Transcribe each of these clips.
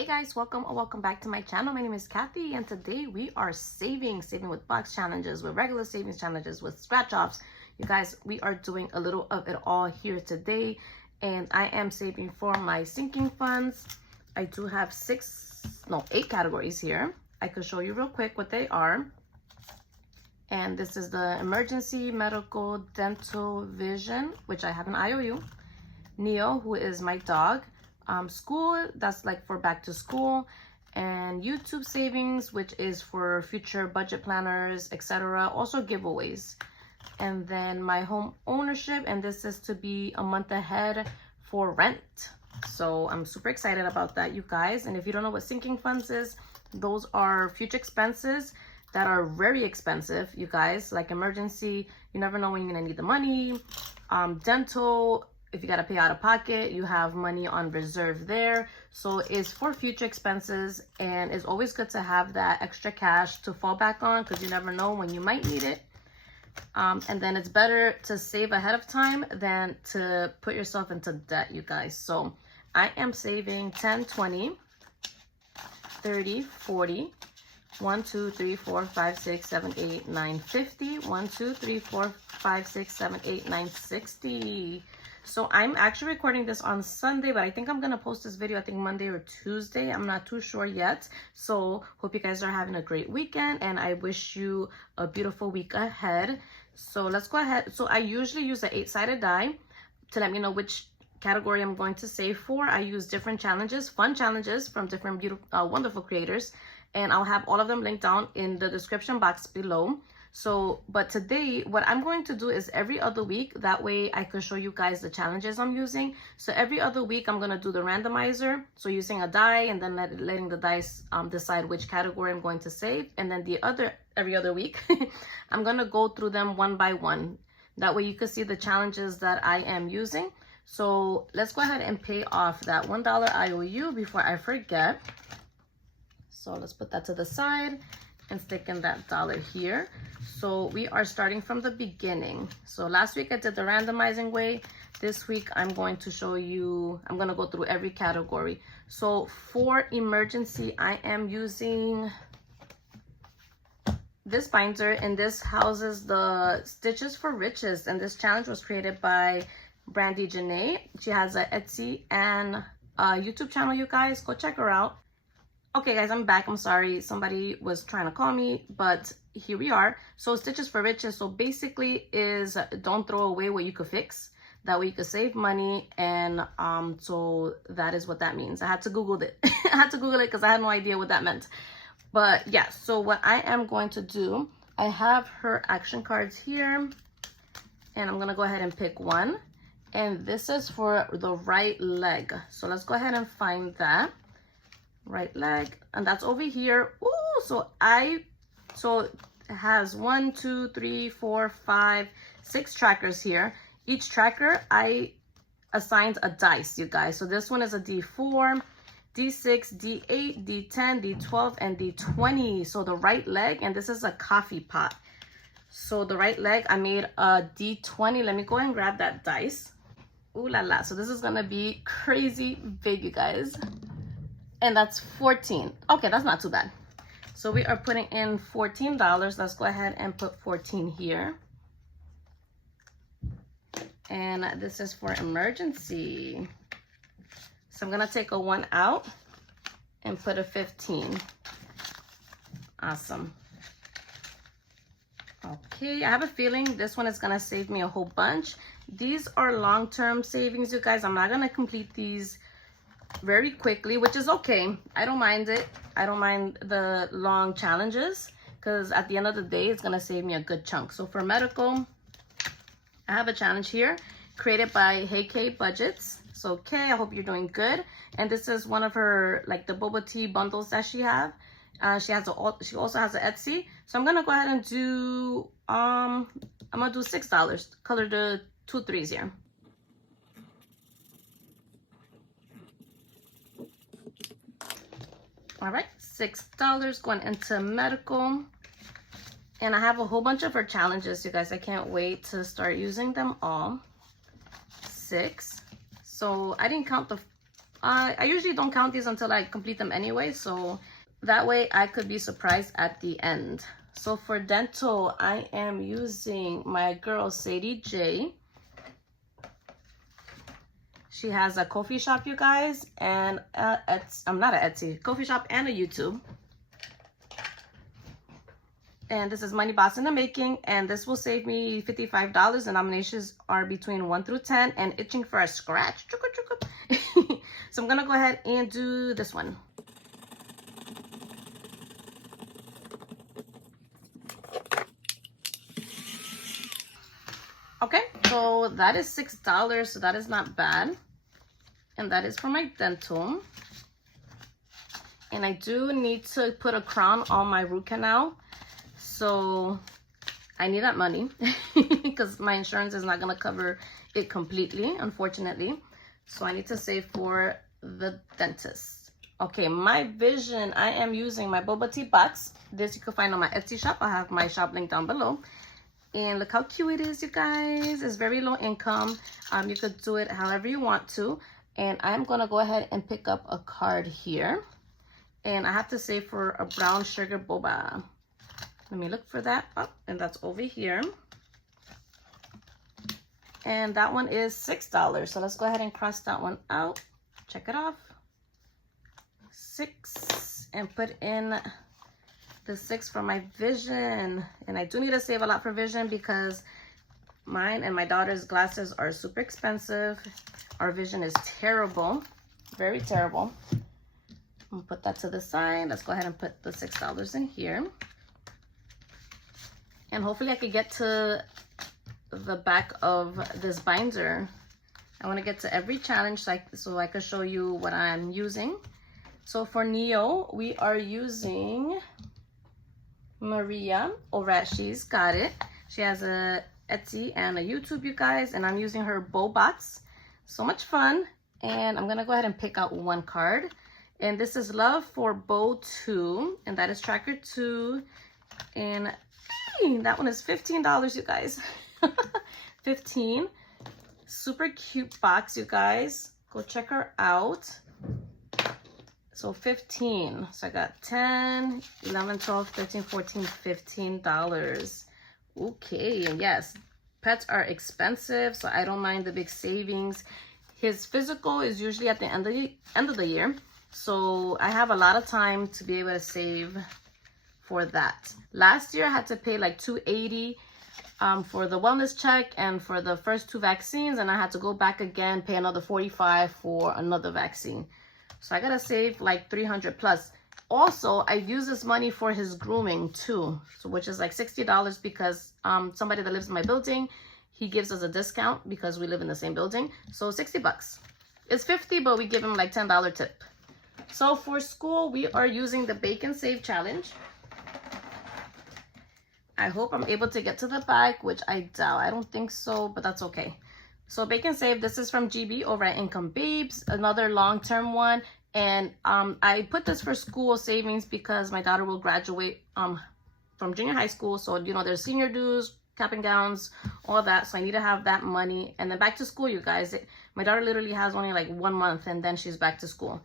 Hey guys, welcome or welcome back to my channel. My name is Kathy and today we are saving with box challenges, with regular savings challenges, with scratch offs. You guys, we are doing a little of it all here today, and I am saving for my sinking funds. I do have 8 categories here. I could show you real quick what they are. And this is the emergency, medical, dental, vision, which I have an IOU. Neo, who is my dog. School, that's like for back to school, and YouTube savings, which is for future budget planners, etc. Also giveaways. And then my home ownership, and this is to be a month ahead for rent. So I'm super excited about that, you guys. And if you don't know what sinking funds is, those are future expenses that are very expensive, you guys. Like emergency, you never know when you're gonna need the money. Dental, if you got to pay out of pocket, you have money on reserve there. So it's for future expenses, and it's always good to have that extra cash to fall back on because you never know when you might need it. And then it's better to save ahead of time than to put yourself into debt, you guys. So I am saving 10, 20, 30, 40, 1, 2, 3, 4, 5, 6, 7, 8, 9, 50, 1, 2, 3, 4, 5, 6, 7, 8, 9, 60. So I'm actually recording this on Sunday, but I think I'm going to post this video, I think Monday or Tuesday. I'm not too sure yet. So hope you guys are having a great weekend, and I wish you a beautiful week ahead. So let's go ahead. So I usually use an 8-sided die to let me know which category I'm going to save for. I use different challenges, fun challenges from different beautiful, wonderful creators, and I'll have all of them linked down in the description box below. So, but today, what I'm going to do is every other week, that way I can show you guys the challenges I'm using. So every other week, I'm going to do the randomizer. So using a die and then letting the dice decide which category I'm going to save. And then every other week, I'm going to go through them one by one. That way you can see the challenges that I am using. So let's go ahead and pay off that $1 IOU before I forget. So let's put that to the side and stick in that dollar here. So we are starting from the beginning. So last week I did the randomizing way. This week I'm going to show you, I'm going to go through every category. So for emergency, I am using this binder, and this houses the Stitches for Riches. And this challenge was created by Brandy Janae. She has a Etsy and a YouTube channel, you guys. Go check her out. Okay guys, I'm back. I'm sorry, somebody was trying to call me, but here we are. So Stitches for Riches, so basically is don't throw away what you could fix. That way you could save money, and so that is what that means. I had to Google it. I had to Google it because I had no idea what that meant. But yeah, so what I am going to do, I have her action cards here, and I'm gonna go ahead and pick one. And this is for the right leg. So let's go ahead and find that. Right leg, and that's over here. Ooh, so it has 1, 2, 3, 4, 5, 6 trackers here. Each tracker I assigned a dice, you guys. So this one is a D4, D6, D8, D10, D12, and D20. So the right leg, and this is a coffee pot. So the right leg, I made a D20. Let me go and grab that dice. Ooh la la. So this is gonna be crazy big, you guys. And that's 14. Okay, that's not too bad. So we are putting in $14. Let's go ahead and put 14 here. And this is for emergency. So I'm gonna take a 1 out and put a 15. Awesome. Okay, I have a feeling this one is gonna save me a whole bunch. These are long-term savings, you guys. I'm not gonna complete these very quickly, which is okay. I don't mind it. I don't mind the long challenges because at the end of the day, it's going to save me a good chunk. So for medical, I have a challenge here created by Hey Kay Budgets. So Kay, I hope you're doing good. And this is one of her, like the boba tea bundles that she have. She also has an Etsy. So I'm going to go ahead and do, I'm going to do $6. Color the 2 3s here. All right, $6 going into medical. And I have a whole bunch of her challenges, you guys. I can't wait to start using them all. 6. So I didn't count the I usually don't count these until I complete them anyway, so that way I could be surprised at the end. So for dental, I am using my girl Sadie J. She has a coffee shop, you guys, and I'm not an Etsy, coffee shop and a YouTube. And this is Money Boss in the Making, and this will save me $55. The nominations are between 1 through 10 and itching for a scratch. So I'm gonna go ahead and do this one. Okay, so that is $6, so that is not bad. And that is for my dental. And I do need to put a crown on my root canal. So I need that money because my insurance is not going to cover it completely, unfortunately. So I need to save for the dentist. Okay, my vision, I am using my boba tea box. This you can find on my Etsy shop. I have my shop link down below. And look how cute it is, you guys. It's very low income. You could do it however you want to. And I'm going to go ahead and pick up a card here. And I have to save for a brown sugar boba. Let me look for that. Oh, and that's over here. And that one is $6. So let's go ahead and cross that one out. Check it off. 6. And put in the 6 for my vision. And I do need to save a lot for vision because mine and my daughter's glasses are super expensive. Our vision is terrible. Very terrible. I'm gonna put that to the side. Let's go ahead and put the $6 in here. And hopefully I could get to the back of this binder. I want to get to every challenge so I can show you what I'm using. So for Neo, we are using Maria over at She's Got It. She has a Etsy and a YouTube, you guys, and I'm using her bow box. So much fun. And I'm going to go ahead and pick out one card. And this is Love for Bow 2, and that is Tracker 2. And that one is $15, you guys. 15. Super cute box, you guys. Go check her out. So 15. So I got 10, 11, 12, 13, 14, $15. Okay, and yes, pets are expensive, so I don't mind the big savings. His physical is usually at the end of the year. So I have a lot of time to be able to save for that. Last year I had to pay like $280 for the wellness check and for the first 2 vaccines, and I had to go back again, pay another $45 for another vaccine. So I gotta save like $300 plus. Also, I use this money for his grooming too, so which is like $60 because somebody that lives in my building, he gives us a discount because we live in the same building. So 60 bucks. It's 50, but we give him like $10 tip. So for school, we are using the Bake and Save Challenge. I hope I'm able to get to the back, which I doubt. I don't think so, but that's okay. So Bake and Save, this is from GB over at Income Babes, another long-term one. And I put this for school savings because my daughter will graduate from junior high school. So, you know, there's senior dues, cap and gowns, all that. So I need to have that money. And then back to school, you guys. My daughter literally has only like 1 month and then she's back to school.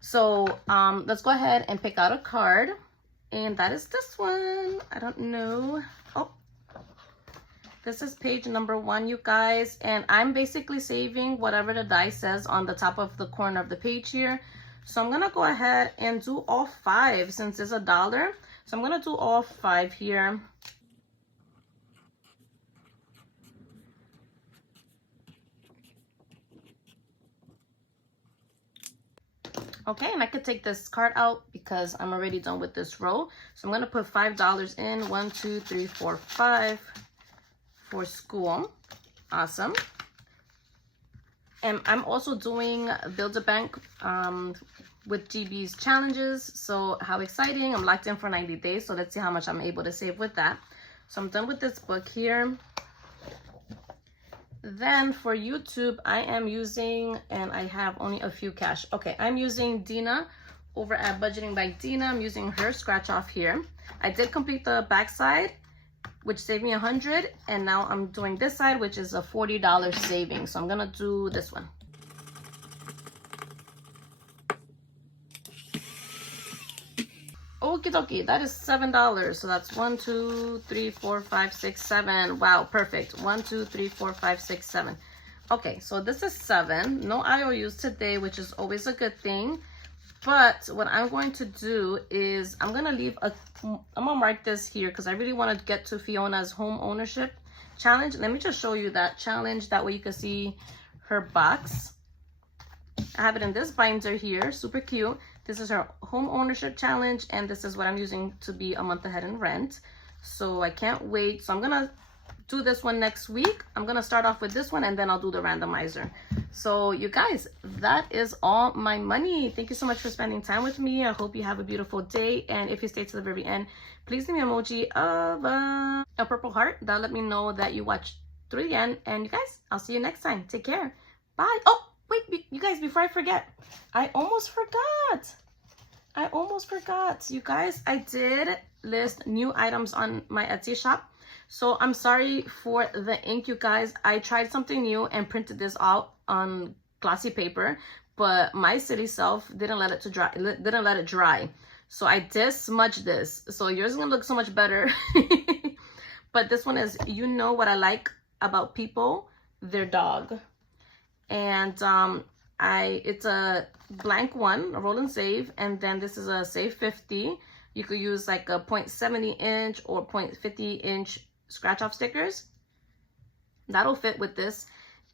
So let's go ahead and pick out a card. And that is this one. I don't know. Oh, this is page number 1, you guys. And I'm basically saving whatever the die says on the top of the corner of the page here. So I'm going to go ahead and do all 5 since it's $1. So I'm going to do all 5 here. Okay, and I could take this card out because I'm already done with this row. So I'm going to put $5 in. 1, 2, 3, 4, 5 for school. Awesome. And I'm also doing Build-A-Bank with GB's challenges. So how exciting. I'm locked in for 90 days. So let's see how much I'm able to save with that. So I'm done with this book here. Then for YouTube, I am using, and I have only a few cash. Okay, I'm using Dina over at Budgeting by Dina. I'm using her scratch off here. I did complete the back side, which saved me $100, and now I'm doing this side, which is a $40 saving. So I'm gonna do this one. Okie dokie, that is $7. So that's 1, 2, 3, 4, 5, 6, 7. Wow, perfect. 1, 2, 3, 4, 5, 6, 7. Okay, so this is 7. No IOUs today, which is always a good thing. But what I'm going to do is I'm gonna mark this here because I really want to get to Fiona's home ownership challenge. Let me just show you that challenge. That way you can see her box. I have it in this binder here, super cute. This is her home ownership challenge, and this is what I'm using to be a month ahead in rent. So I can't wait. So I'm gonna do this one next week. I'm gonna start off with this one, and then I'll do the randomizer. So you guys, that is all my money. Thank you so much for spending time with me. I hope you have a beautiful day, and if you stay to the very end, please give me an emoji of a purple heart. That'll let me know that you watched through the end. And you guys, I'll see you next time. Take care. Bye. Oh wait, you guys, before I forget, I almost forgot. You guys, I did list new items on my Etsy shop. So I'm sorry for the ink, you guys. I tried something new and printed this out on glossy paper, but my city self didn't let it dry. So I did smudge this. So yours is gonna look so much better. But this one is, you know what I like about people, their dog. And it's a blank one, a roll and save, and then this is a save 50. You could use like a 0.70 inch or 0.50 inch scratch off stickers. That'll fit with this.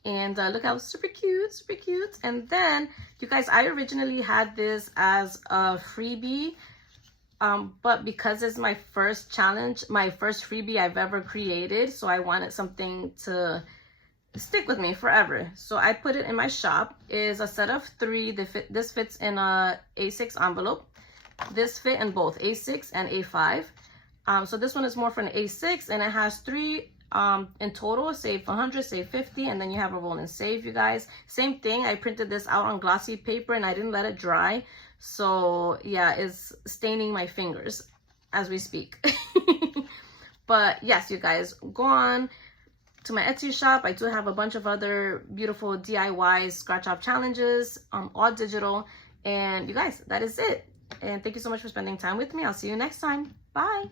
And look how super cute. And then you guys, I originally had this as a freebie, but because it's my first challenge, my first freebie I've ever created, so I wanted something to stick with me forever. So I put it in my shop. Is a set of 3. This fits in a A6 envelope. This fit in both A6 and A5. So this one is more for an A6, and it has 3 in total. Save 100, save 50, and then you have a roll and save, you guys. Same thing, I printed this out on glossy paper and I didn't let it dry. So yeah, it's staining my fingers as we speak. But yes, you guys, go on to my Etsy shop. I do have a bunch of other beautiful DIY scratch off challenges, all digital. And you guys, that is it. And thank you so much for spending time with me. I'll see you next time. Bye.